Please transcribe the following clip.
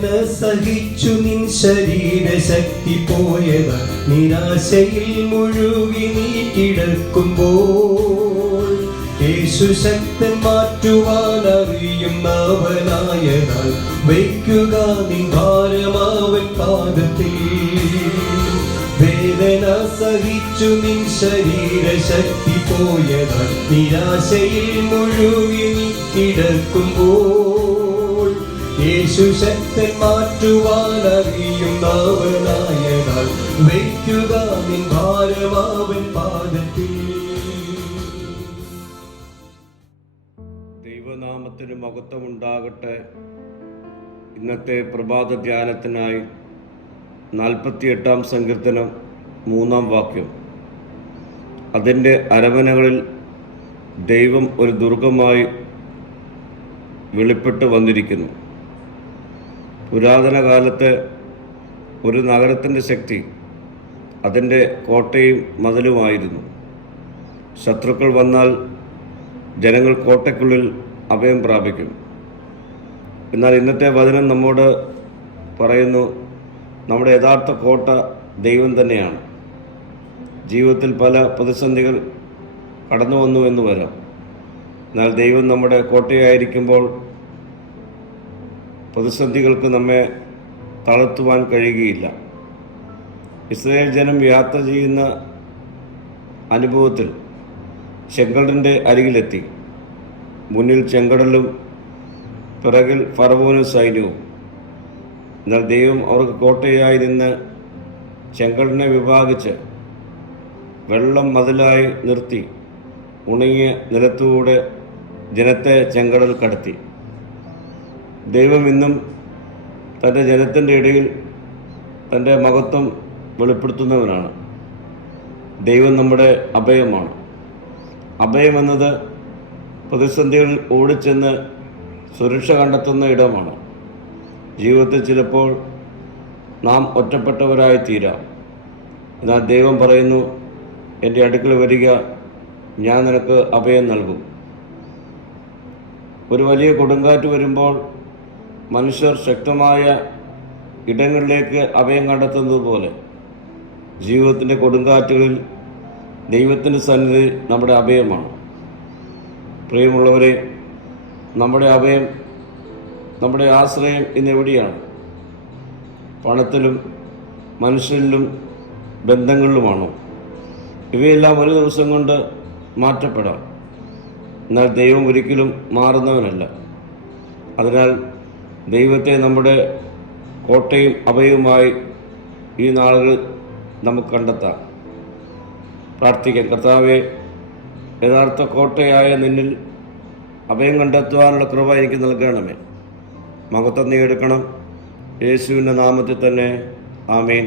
വേദന സഹിച്ചു നിൻ ശരീരശക്തി പോയത്, നിരാശയിൽ മുഴുകി നീ കിടക്കുമ്പോൾ യേശു ശക്തൻ മാറ്റുവാൻ അറിയുന്നവനായതാൽ വയ്ക്കുക നിൻ ഭാരമാവൻ പാദത്തിൽ. വേദന സഹിച്ചു നിൻ ശരീരശക്തി പോയതാൽ നിരാശയിൽ മുഴുകി നീ കിടക്കുമ്പോൾ യേശു ശക്തൻ മാറ്റുവാൻ അറിയുന്നവനായതാൽ വയ്ക്കുക നിൻ ഭാരമാവൻ പാദത്തിൽ. ദൈവനാമത്തിന് മഹത്വമുണ്ടാകട്ടെ. ഇന്നത്തെ പ്രഭാത ധ്യാനത്തിനായി 48-ാം സങ്കീർത്തനം 3-ാം വാക്യം. അതിൻ്റെ അരമനകളിൽ ദൈവം ഒരു ദുർഗമായി വെളിപ്പെട്ട് വന്നിരിക്കുന്നു. പുരാതന കാലത്തെ ഒരു നഗരത്തിൻ്റെ ശക്തി അതിൻ്റെ കോട്ടയും മതിലുമായിരുന്നു. ശത്രുക്കൾ വന്നാൽ ജനങ്ങൾ കോട്ടയ്ക്കുള്ളിൽ അഭയം പ്രാപിക്കും. എന്നാൽ ഇന്നത്തെ വചനം നമ്മോട് പറയുന്നു, നമ്മുടെ യഥാർത്ഥ കോട്ട ദൈവം തന്നെയാണ്. ജീവിതത്തിൽ പല പ്രതിസന്ധികൾ കടന്നു വന്നു എന്ന് വരാം. എന്നാൽ ദൈവം നമ്മുടെ കോട്ടയായിരിക്കുമ്പോൾ പ്രതിസന്ധികൾക്ക് നമ്മെ തളർത്തുവാൻ കഴിയുകയില്ല. ഇസ്രായേൽ ജനം യാത്ര ചെയ്യുന്ന അനുഭവത്തിൽ ചെങ്കടലിൻ്റെ അരികിലെത്തി. മുന്നിൽ ചെങ്കടലും പിറകിൽ ഫറവോനും സൈന്യവും. എന്നാൽ ദൈവം അവർക്ക് കോട്ടയായി നിന്ന് ചെങ്കടലിനെ വിഭാഗിച്ച് വെള്ളം മതിലായി നിർത്തി ഉണങ്ങിയ നിലത്തൂടെ ജനത്തെ ചെങ്കടൽ കടത്തി. ദൈവം ഇന്നും തൻ്റെ ജനത്തിൻ്റെ ഇടയിൽ തൻ്റെ മഹത്വം വെളിപ്പെടുത്തുന്നവനാണ്. ദൈവം നമ്മുടെ അഭയമാണ്. അഭയമെന്നത് പ്രതിസന്ധികളിൽ ഓടിച്ചെന്ന് സുരക്ഷ കണ്ടെത്തുന്ന ഇടമാണ്. ജീവിതത്തിൽ ചിലപ്പോൾ നാം ഒറ്റപ്പെട്ടവരായി തീരാം. എന്നാൽ ദൈവം പറയുന്നു, എൻ്റെ അടുക്കൽ വരിക, ഞാൻ നിനക്ക് അഭയം നൽകും. ഒരു വലിയ കൊടുങ്കാറ്റ് വരുമ്പോൾ മനുഷ്യർ ശക്തമായ ഇടങ്ങളിലേക്ക് അഭയം കണ്ടെത്തുന്നത് പോലെ ജീവിതത്തിൻ്റെ കൊടുങ്കാറ്റുകളിൽ ദൈവത്തിൻ്റെ സന്നിധി നമ്മുടെ അഭയമാണ്. പ്രിയമുള്ളവരെ, നമ്മുടെ അഭയം, നമ്മുടെ ആശ്രയം ഇന്നെവിടെയാണ്? പണത്തിലും മനുഷ്യരിലും ബന്ധങ്ങളിലുമാണോ? ഇവയെല്ലാം ഒരു ദിവസം കൊണ്ട് മാറ്റപ്പെടാം. എന്നാൽ ദൈവം ഒരിക്കലും മാറുന്നവനല്ല. അതിനാൽ ദൈവത്തെ നമ്മുടെ കോട്ടയും അഭയവുമായി ഈ നാളുകളിൽ നമുക്ക് കണ്ടെത്താം. പ്രാർത്ഥിക്കാം. കർത്താവേ, യഥാർത്ഥ കോട്ടയായ നിന്നിൽ അഭയം കണ്ടെത്തുവാനുള്ള കൃപ എനിക്ക് നൽകണമേ. മഹത്വം നീ എടുക്കണം. യേശുവിൻ്റെ നാമത്തിൽ തന്നെ. ആമേൻ.